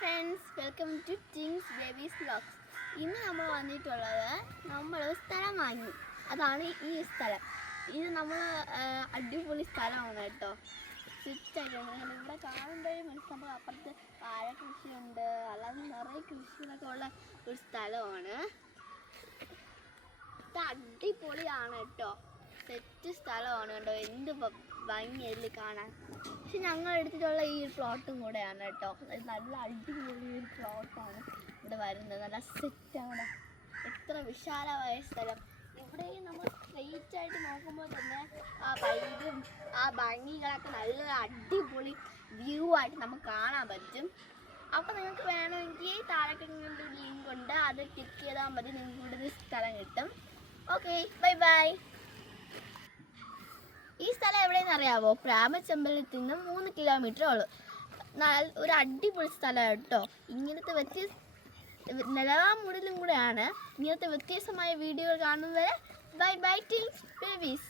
Friends, welcome to Tings babies vlogs. ഇന്ന് നമ്മൾ വന്നിട്ടുള്ളത് നമ്മൾ സ്ഥലം വാങ്ങി. അതാണ് ഈ സ്ഥലം. ഇത് നമ്മൾ അടിപൊളി സ്ഥലമാണ് കേട്ടോ. ചുറ്റായിട്ടുണ്ട്. ഇവിടെ കാണുമ്പോഴേ നമുക്ക് അപ്പുറത്ത് വാഴ കൃഷിയുണ്ട്, അല്ലാതെ നിറയെ കൃഷികളൊക്കെ ഉള്ള ഒരു സ്ഥലമാണ്. ഇത് അടിപൊളിയാണ് കേട്ടോ. സെറ്റ് സ്ഥലമാണ് കേട്ടോ. എന്ത് ഭംഗിയല്ലേ കാണാൻ. പക്ഷെ ഞങ്ങൾ എടുത്തിട്ടുള്ള ഈ ഒരു പ്ലോട്ടും കൂടെയാണ് കേട്ടോ. നല്ല അടിപൊളി ഒരു പ്ലോട്ടാണ് ഇവിടെ വരുന്നത്. നല്ല സെറ്റാണ്. എത്ര വിശാലമായ സ്ഥലം. ഇവിടെ നമ്മൾ സ്ട്രെയിറ്റ് ആയിട്ട് നോക്കുമ്പോൾ തന്നെ ആ വൈബും ആ ഭംഗികളൊക്കെ നല്ല അടിപൊളി വ്യൂ ആയിട്ട് നമുക്ക് കാണാൻ പറ്റും. അപ്പോൾ നിങ്ങൾക്ക് വേണമെങ്കിൽ താഴെ ലിങ്ക് ഉണ്ട്, അത് ക്ലിക്ക് ചെയ്താൽ മതി. നിങ്ങൾക്ക് ഇവിടെ ഒരു സ്ഥലം കിട്ടും. Okay, bye bye. ഈ സ്ഥലം എവിടെയെന്ന് അറിയാവോ? പ്രാമച്ചമ്പലത്തിൽ നിന്ന് 3 കിലോമീറ്റർ ഉള്ളു. ഒരു അടിപൊളി സ്ഥലമാണ് കേട്ടോ. ഇങ്ങനത്തെ നിലവാമുടലും കൂടെയാണ്. ഇങ്ങനത്തെ വ്യത്യസ്തമായ വീഡിയോകൾ കാണുന്നവരെ ബൈ ബൈ ടിങ്സ് ബേബീസ്.